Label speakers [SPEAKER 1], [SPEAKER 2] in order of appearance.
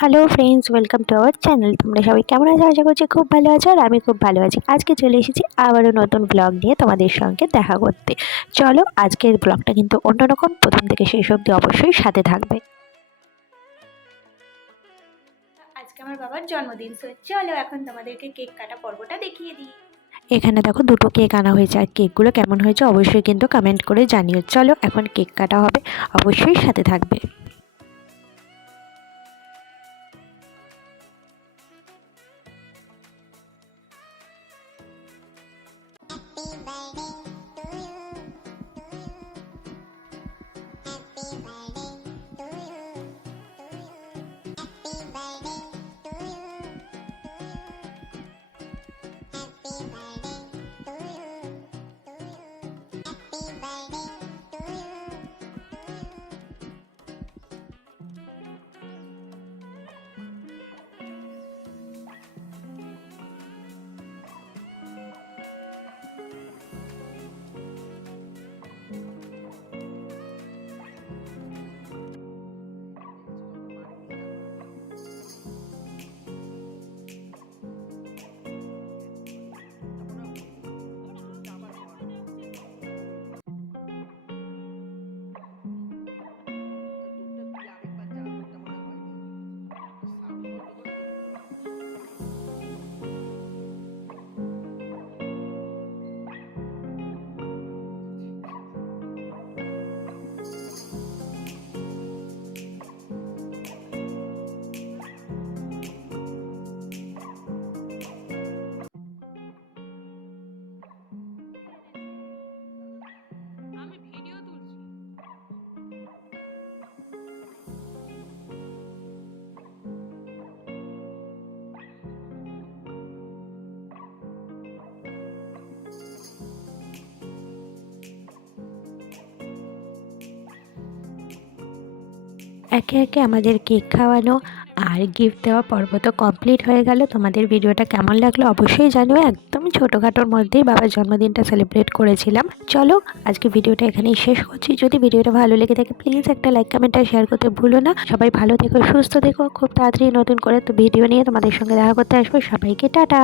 [SPEAKER 1] Hello friends welcome to our channel তোমরা সবাই কেমন আছো? আশা করছি খুব ভালো আছো আর আমি খুব ভালো আছি। আজকে চলে এসেছি আবারও নতুন ব্লগ নিয়ে তোমাদের সঙ্গে দেখা করতে। চলো আজকের ব্লগটা কিন্তু অন্যরকম। প্রথম থেকে শেষ অবধি অবশ্যই সাথে থাকবে।
[SPEAKER 2] আজকে আমার বাবার জন্মদিন তো চলো এখন তোমাদেরকে কেক কাটা পর্বটা দেখিয়ে দিই।
[SPEAKER 1] এখানে দেখো দুটো কেক আনা হয়েছে। আর কেকগুলো কেমন হয়েছে অবশ্যই কিন্তু কমেন্ট করে জানিও। চলো এখন কেক কাটা হবে। অবশ্যই সাথে থাকবে।
[SPEAKER 3] আমি
[SPEAKER 1] একে একে আমাদের কেক খাওয়ানো আর গিফট দেওয়া পর্ব তো কমপ্লিট হয়ে গেল। তোমাদের ভিডিওটা কেমন লাগল অবশ্যই জানিও। একদমই ছোটোখাটোর মধ্যেই বাবার জন্মদিনটা সেলিব্রেট করেছিলাম। চলো, আজকে ভিডিওটা এখানেই শেষ করছি। যদি ভিডিওটা ভালো লেগে থাকে প্লিজ একটা লাইক কমেন্ট আর শেয়ার করতে ভুলো না। সবাই ভালো থেকো, সুস্থ থেকো। খুব তাড়াতাড়ি নতুন করে তো ভিডিও নিয়ে তোমাদের সঙ্গে দেখা করতে আসব। সবাইকে টাটা!